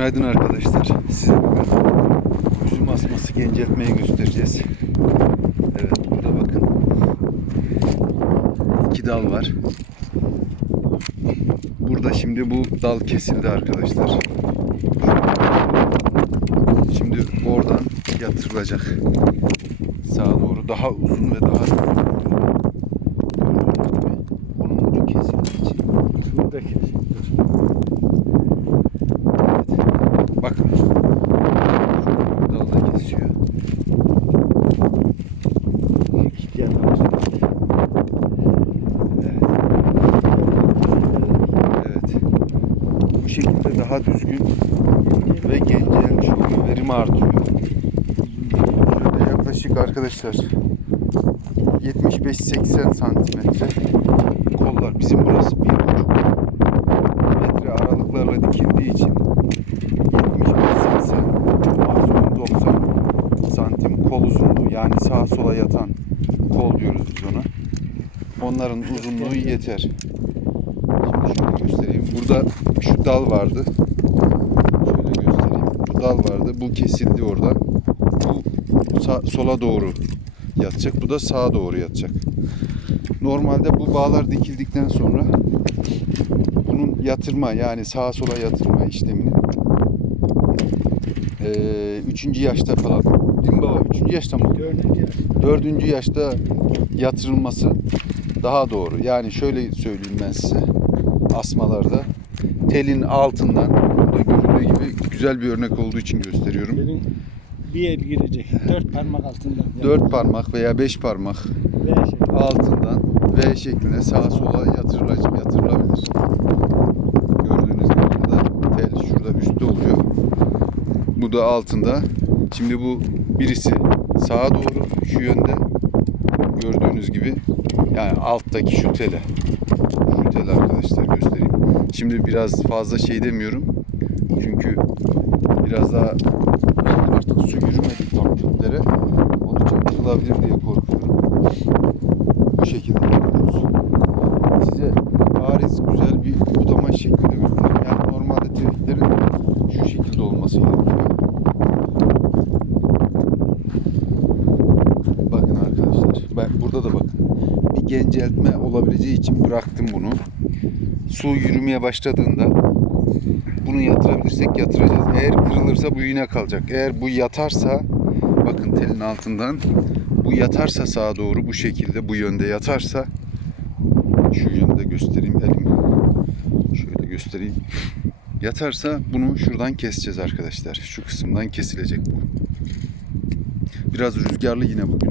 Günaydın arkadaşlar. Size bugün üzüm asması genceltmeyi göstereceğiz. Evet burada bakın. iki dal var. Burada şimdi bu dal kesildi arkadaşlar. Şimdi oradan yatırılacak. Sağa doğru daha uzun ve daha Gördüğünüz gibi onun ucu kesildiği için Şunu da kesin. Bakın. Şu dalda kesiyor. İhtiyat alışveriş. Evet. Evet. Bu şekilde daha düzgün ve gencelmiş oluyor. Verim artıyor. Şöyle yaklaşık arkadaşlar 75-80 santimetre kollar. Bizim burası 1,5 metre aralıklarla dikildiği için 75-80 maksimum 90 santim kol uzunluğu yani sağa sola yatan kol diyoruz biz ona. Onların uzunluğu yeter. Şimdi şöyle göstereyim. Burada şu dal vardı. Şöyle göstereyim. Bu dal vardı. Bu kesildi orada. Bu sağ- sola doğru yatacak. Bu da sağa doğru yatacak. Normalde bu bağlar dikildikten sonra bunun yatırma yani sağa sola yatırma işlemini eee üçüncü yaşta falan değil mi baba? Üçüncü yaşta mı? Dördüncü yaş. dördüncü yaşta yatırılması daha doğru. Yani şöyle söyleyeyim ben size. Asmalarda telin altından burada görüldüğü gibi güzel bir örnek olduğu için gösteriyorum. Bir el girecek. Dört parmak altında. Dört parmak veya beş parmak V altından V şeklinde sağa sola yatırılacak, yatırılabilir. Gördüğünüz gibi burada tel şurada üstte oluyor. Bu da altında. Şimdi bu birisi sağa doğru şu yönde gördüğünüz gibi yani alttaki şu tele. Tele arkadaşlar göstereyim. Şimdi biraz fazla şey demiyorum. Çünkü biraz daha artık su yürümedi kütlere. Onun için kırılabilir diye korkuyorum. Bu şekilde yapıyoruz. Size bariz güzel bir budama şeklinde göstereyim. Yani normalde teviklerin şu şekilde olması gerekiyor. Bakın arkadaşlar. Ben burada da bakın. Genceltme olabileceği için bıraktım bunu. Su yürümeye başladığında bunu yatırabilirsek yatıracağız. Eğer kırılırsa bu yine kalacak. Eğer bu yatarsa bakın telin altından bu yatarsa sağa doğru bu şekilde bu yönde yatarsa şu yönde göstereyim elim. Şöyle göstereyim. Yatarsa bunu şuradan keseceğiz arkadaşlar. Şu kısımdan kesilecek bu. Biraz rüzgarlı yine bugün de.